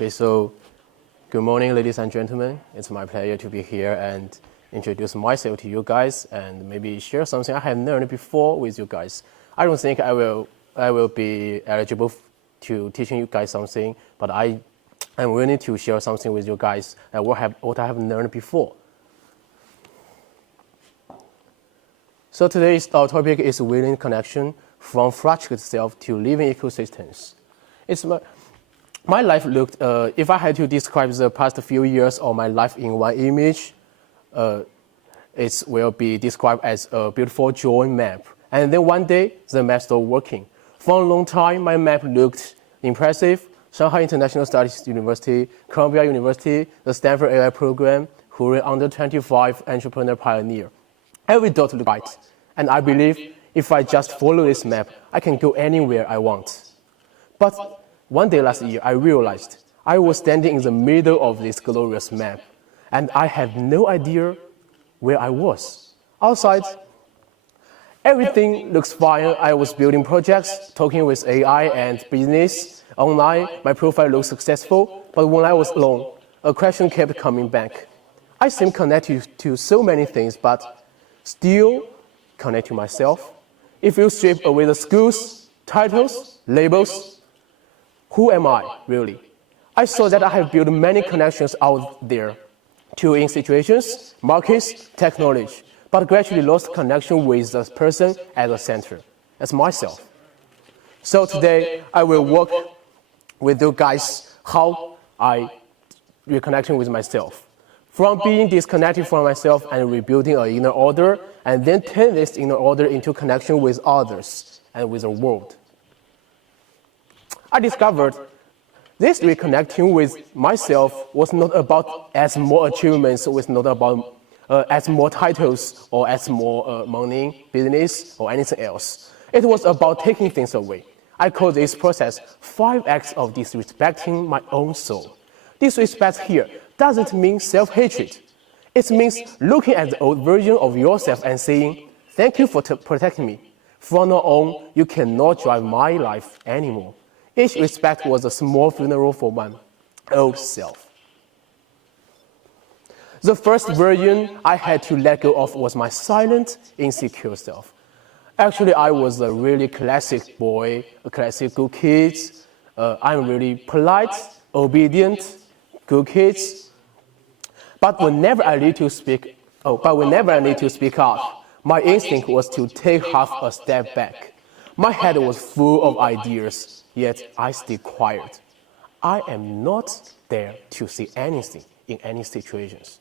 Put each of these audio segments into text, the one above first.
Okay, so good morning, ladies and gentlemen. It's my pleasure to be here and introduce myself to you guys and maybe share something I have learned before with you guys. I don't think I will be eligible to teaching you guys something, but I'm willing to share something with you guys and what I have learned before. So today's our topic is willing connection from fractured self to living ecosystems. It's my life looked, if I had to describe the past few years of my life in one image, it will be described as a beautiful drawing map. And then one day, the map stopped working. For a long time, my map looked impressive. Shanghai International Studies University, Columbia University, the Stanford AI program, Hurry Under 25 Entrepreneur Pioneer. Every dot looked right. And I believe if I just follow this map, I can go anywhere I want. But one day last year, I realized I was standing in the middle of this glorious map, and I had no idea where I was. Outside, everything looks fine. I was building projects, talking with AI and business. Online, my profile looked successful, but when I was alone, a question kept coming back. I seem connected to so many things, but still connect to myself. If you strip away the schools, titles, labels, who am I, really? I saw that I have built many connections out there, too, in situations, markets, technology, but gradually lost connection with the person at the center, as myself. So today, I will work with you guys how I reconnecting with myself. From being disconnected from myself and rebuilding an inner order, and then turn this inner order into connection with others and with the world. I discovered this reconnecting with myself was not about as more achievements, was not about as more titles or as more money, business, or anything else. It was about taking things away. I call this process 5 acts of disrespecting my own soul. Disrespect here doesn't mean self-hatred. It means looking at the old version of yourself and saying, thank you for protecting me. From now on, you cannot drive my life anymore. Each respect was a small funeral for my old self. The first version I had to let go of was my silent, insecure self. Actually, I was a really classic boy, a classic good kid. I'm really polite, obedient, good kid. But whenever I need to speak up, my instinct was to take half a step back. My head was full of ideas, yet I stayed quiet. I am not there to say anything in any situations.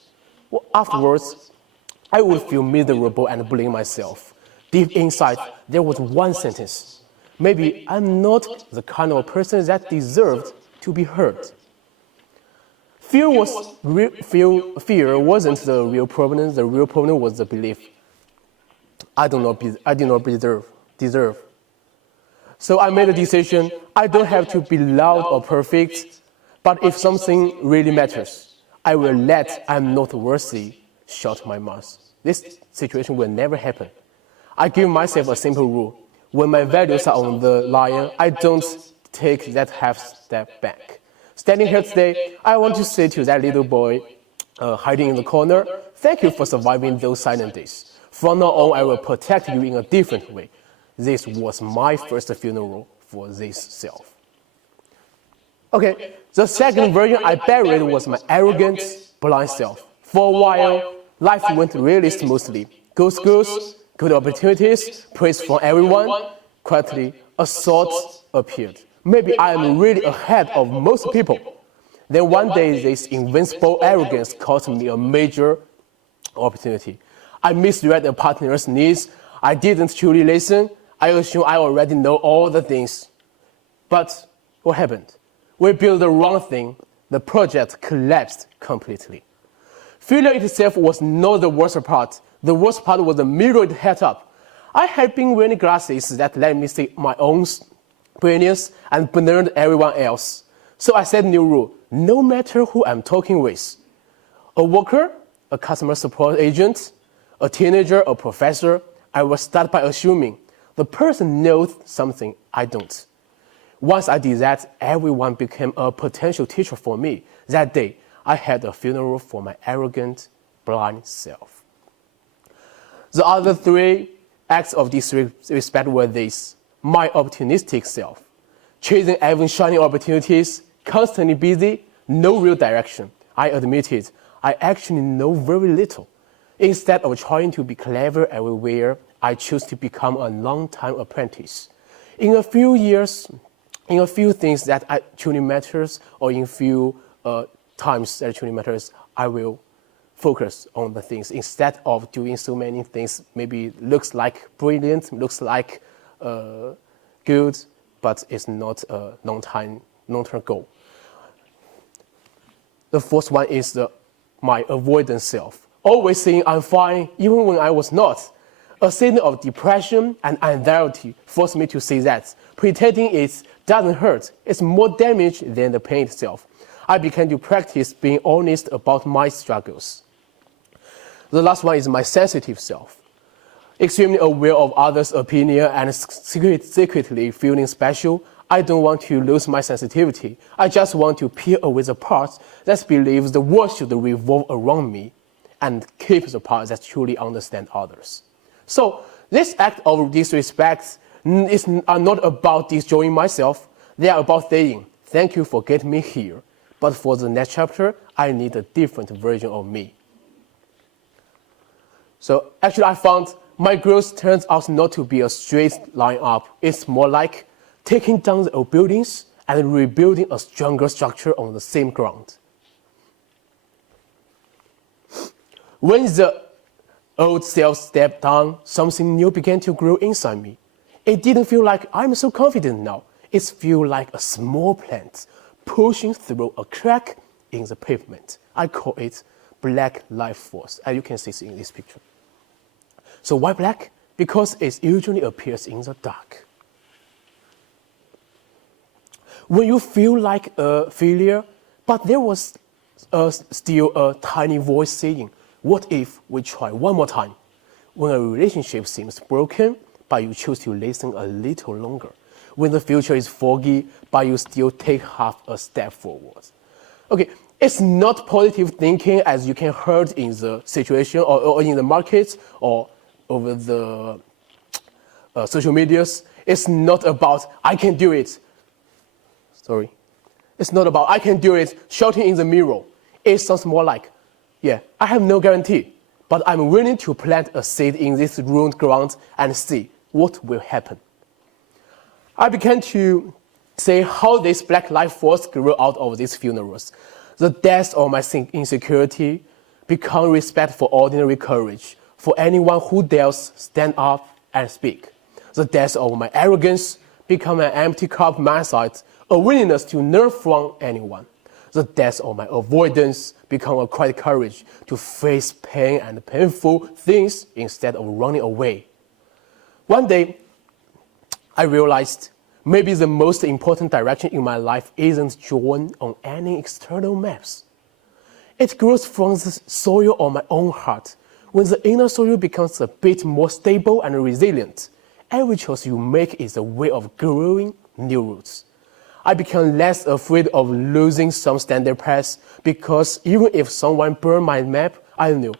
Well, afterwards, I would feel miserable and blame myself. Deep inside, there was one sentence. Maybe I'm not the kind of person that deserved to be heard. Fear wasn't the real problem. The real problem was the belief I did not deserve. So I made a decision. I don't have to be loud or perfect, but if something really matters, I will let I'm not worthy shut my mouth. This situation will never happen. I give myself a simple rule. When my values are on the line, I don't take that half step back. Standing here today, I want to say to that little boy hiding in the corner, thank you for surviving those silent days. From now on, I will protect you in a different way. This was my first funeral for this self. Okay, the second version I buried was my arrogant, blind self. For a while, life went really smoothly. Good schools, good opportunities, praise from everyone. Quietly, a thought appeared. Maybe I am really ahead of most people. Then one day, this invincible arrogance cost me a major opportunity. I misread a partner's needs. I didn't truly listen. I assumed I already know all the things. But what happened? We built the wrong thing. The project collapsed completely. Failure itself was not the worst part. The worst part was the mirrored head up. I had been wearing glasses that let me see my own brilliance and burned everyone else. So I set a new rule. No matter who I'm talking with, a worker, a customer support agent, a teenager, a professor, I will start by assuming the person knows something I don't. Once I did that, everyone became a potential teacher for me. That day, I had a funeral for my arrogant, blind self. The other 3 acts of disrespect were these: my opportunistic self, chasing even shining opportunities, constantly busy, no real direction. I admitted I actually know very little. Instead of trying to be clever everywhere, I chose to become a long-time apprentice. In a few years, in a few things that truly matters, or in few times that truly matters, I will focus on the things instead of doing so many things. Maybe looks like brilliant, looks like good, but it's not a long-term goal. The fourth one is my avoidant self, always saying I'm fine even when I was not. A state of depression and anxiety forced me to say that pretending it doesn't hurt is more damage than the pain itself. I began to practice being honest about my struggles. The last one is my sensitive self, extremely aware of others' opinion and secretly feeling special. I don't want to lose my sensitivity. I just want to peel away the parts that believes the world should revolve around me and keep the parts that truly understand others. So this act of disrespect are not about destroying myself. They are about saying, thank you for getting me here, but for the next chapter, I need a different version of me. So actually I found my growth turns out not to be a straight line up. It's more like taking down the old buildings and rebuilding a stronger structure on the same ground. When the old self stepped down, something new began to grow inside me. It didn't feel like I'm so confident now. It feels like a small plant pushing through a crack in the pavement. I call it black life force, as you can see in this picture. So why black? Because it usually appears in the dark. When you feel like a failure, but there was still a tiny voice saying, what if we try one more time? When a relationship seems broken, but you choose to listen a little longer. When the future is foggy, but you still take half a step forward. Okay, it's not positive thinking as you can heard in the situation or in the markets or over the social medias. It's not about, I can do it. Sorry. It's not about, I can do it, shouting in the mirror. It sounds more like, yeah, I have no guarantee, but I'm willing to plant a seed in this ruined ground and see what will happen. I began to say how this black life force grew out of these funerals. The death of my insecurity become respect for ordinary courage, for anyone who dares stand up and speak. The death of my arrogance become an empty cup mindset, a willingness to learn from anyone. The death of my avoidance become a quiet courage to face pain and painful things instead of running away. One day, I realized maybe the most important direction in my life isn't drawn on any external maps. It grows from the soil of my own heart. When the inner soil becomes a bit more stable and resilient, every choice you make is a way of growing new roots. I became less afraid of losing some standard paths because even if someone burned my map, I knew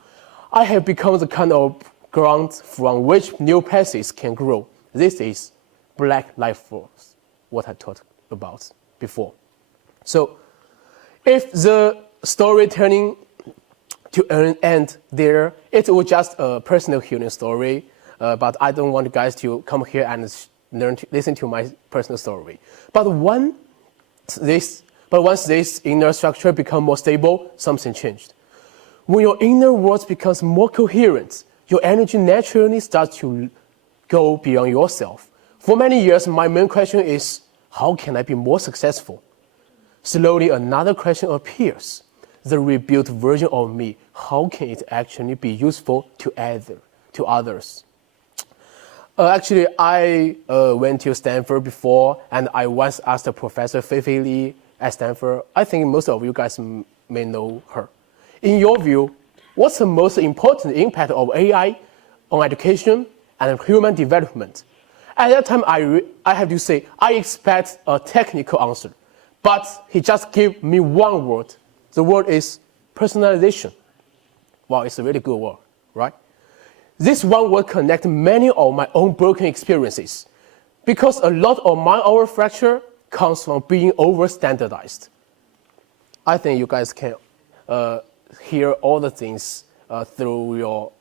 I have become the kind of ground from which new paths can grow. This is black life force, what I talked about before. So if the story turning to an end there, it was just a personal healing story, but I don't want you guys to come here and listen to my personal story. But once this inner structure becomes more stable, something changed. When your inner world becomes more coherent, your energy naturally starts to go beyond yourself. For many years, my main question is, how can I be more successful? Slowly, another question appears. The rebuilt version of me, how can it actually be useful to others? Actually, I went to Stanford before, and I once asked Professor Fei Li at Stanford. I think most of you guys may know her. In your view, what's the most important impact of AI on education and human development? At that time, I have to say, I expect a technical answer. But he just gave me one word. The word is personalization. Wow, it's a really good word, right? This one word connects many of my own broken experiences because a lot of our fracture comes from being over-standardized. I think you guys can hear all the things through your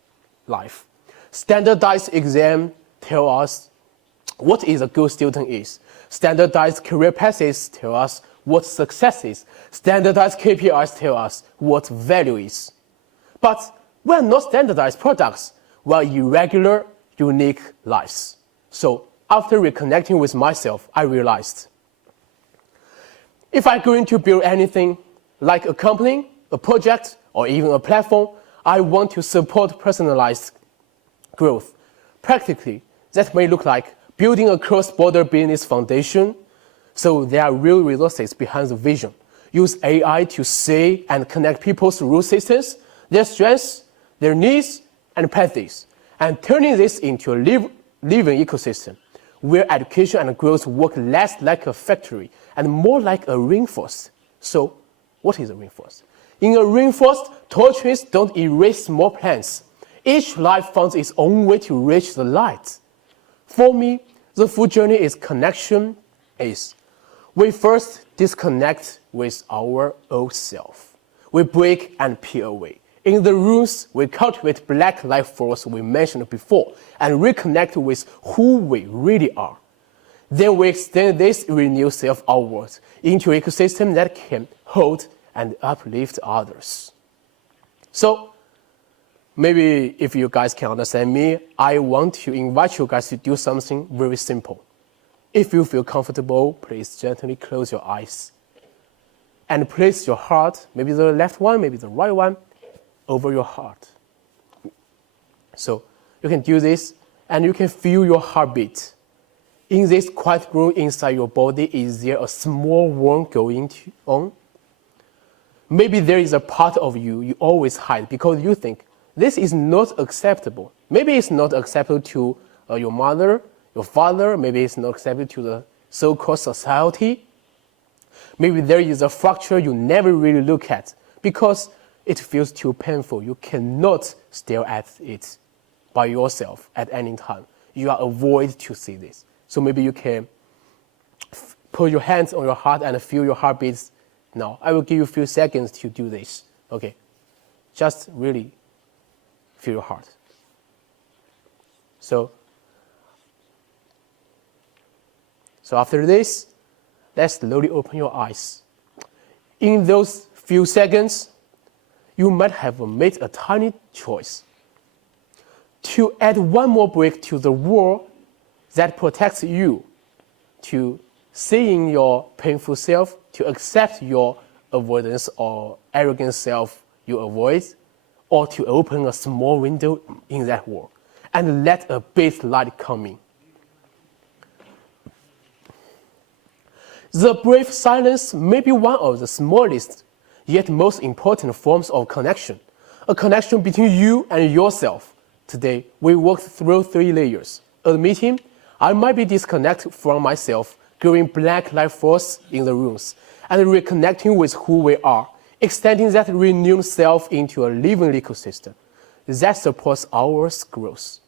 life. Standardized exam tell us what is a good student is. Standardized career paths tell us what success is. Standardized KPIs tell us what value is. But we are not standardized products. We are irregular, unique lives. So after reconnecting with myself, I realized if I'm going to build anything like a company, a project, or even a platform, I want to support personalized growth. Practically, that may look like building a cross-border business foundation, so there are real resources behind the vision. Use AI to see and connect people's root systems, their strengths, their needs, and paths, and turning this into a living ecosystem where education and growth work less like a factory and more like a rainforest. So, what is a rainforest? In a rainforest, tall trees don't erase small plants. Each life finds its own way to reach the light. For me, the full journey is connection is. We first disconnect with our old self. We break and peel away. In the rooms, we cultivate black life force we mentioned before and reconnect with who we really are. Then we extend this renewed self outwards into an ecosystem that can hold and uplift others. So, maybe if you guys can understand me, I want to invite you guys to do something very simple. If you feel comfortable, please gently close your eyes and place your heart, maybe the left one, maybe the right one, over your heart. So you can do this and you can feel your heartbeat. In this quiet room inside your body, is there a small warmth going on? Maybe there is a part of you always hide because you think this is not acceptable. Maybe it's not acceptable to your mother, your father. Maybe it's not acceptable to the so-called society. Maybe there is a fracture you never really look at because it feels too painful. You cannot stare at it by yourself at any time. You are avoid to see this. So maybe you can put your hands on your heart and feel your heartbeats now. I will give you a few seconds to do this. Okay, just really feel your heart. So after this, let's slowly open your eyes. In those few seconds, you might have made a tiny choice to add one more brick to the wall that protects you, to seeing your painful self, to accept your avoidance or arrogant self you avoid, or to open a small window in that wall and let a bit light come in. The brief silence may be one of the smallest, yet most important forms of connection, a connection between you and yourself. Today, we walked through 3 layers. Admitting I might be disconnected from myself, growing black life force in the rooms, and reconnecting with who we are, extending that renewed self into a living ecosystem that supports our growth.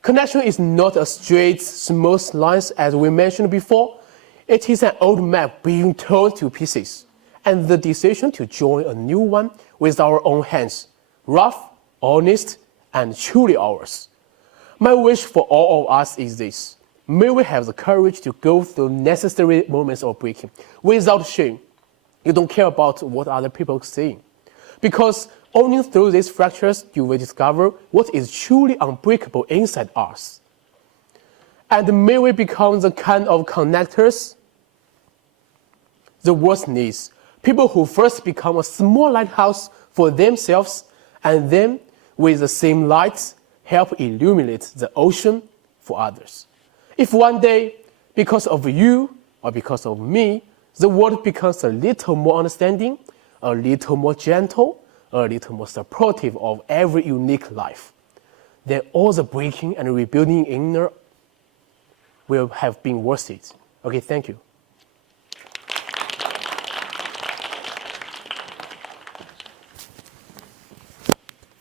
Connection is not a straight, smooth line as we mentioned before. It is an old map being torn to pieces, and the decision to join a new one with our own hands, rough, honest, and truly ours. My wish for all of us is this. May we have the courage to go through necessary moments of breaking without shame. You don't care about what other people are saying. Because only through these fractures you will discover what is truly unbreakable inside us. And may we become the kind of connectors the world needs. People who first become a small lighthouse for themselves and then, with the same light, help illuminate the ocean for others. If one day, because of you or because of me, the world becomes a little more understanding, a little more gentle, a little more supportive of every unique life, then all the breaking and rebuilding inner will have been worth it. Okay, thank you.